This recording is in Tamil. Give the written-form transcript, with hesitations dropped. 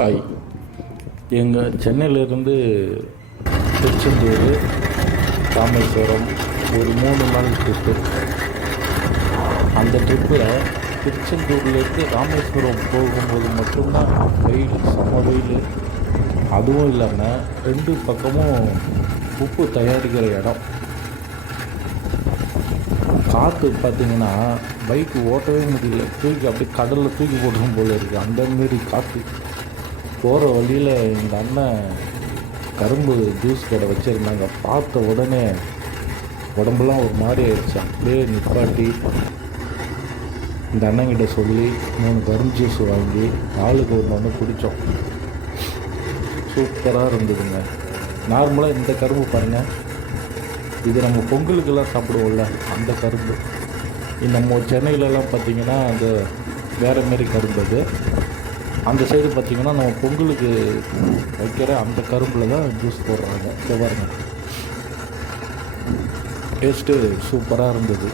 ஹாய். எங்கள் சென்னையிலேருந்து திருச்செந்தூர், ராமேஸ்வரம் ஒரு 3 நாள் ட்ரிப்பு. அந்த ட்ரிப்பில் திருச்செந்தூர்லேருந்து ராமேஸ்வரம் போகும்போது மட்டும்தான் வெயில், செம்ம வெயில். அதுவும் இல்லாமல் 2 பக்கமும் உப்பு தயாரிக்கிற இடம். காற்று பார்த்திங்கன்னா பைக்கு ஓட்டவே முடியல, அப்படியே கடலில் தூக்கி போட்டுரும் போல் இருக்குது. அந்தமாரி காற்று. போகிற வழியில் எங்கள் அண்ணன் கரும்பு ஜூஸ் கடை வச்சுருந்தாங்க. பார்த்த உடனே உடம்புலாம் ஒரு மாதிரி ஆயிடுச்சு. அப்படியே நிப்பாட்டி இந்த அண்ணங்கிட்ட சொல்லி 3 கரும்பு ஜூஸ் வாங்கி ஆளுக்கு ஒன்று குடித்தோம். சூப்பராக இருந்ததுங்க. நார்மலாக இந்த கரும்பு பாருங்கள், இது நம்ம பொங்கலுக்கெல்லாம் சாப்பிடுவோம்ல அந்த கரும்பு. நம்ம சென்னையிலலாம் பார்த்திங்கன்னா அந்த வேறு மாரி கரும்பு. அது அந்த சைடு பார்த்திங்கன்னா நம்ம பொங்கலுக்கு வைக்கிற அந்த கரும்பில் தான் ஜூஸ் போடுறாங்க. இதை பாருங்க, டேஸ்ட்டு சூப்பராக இருந்தது.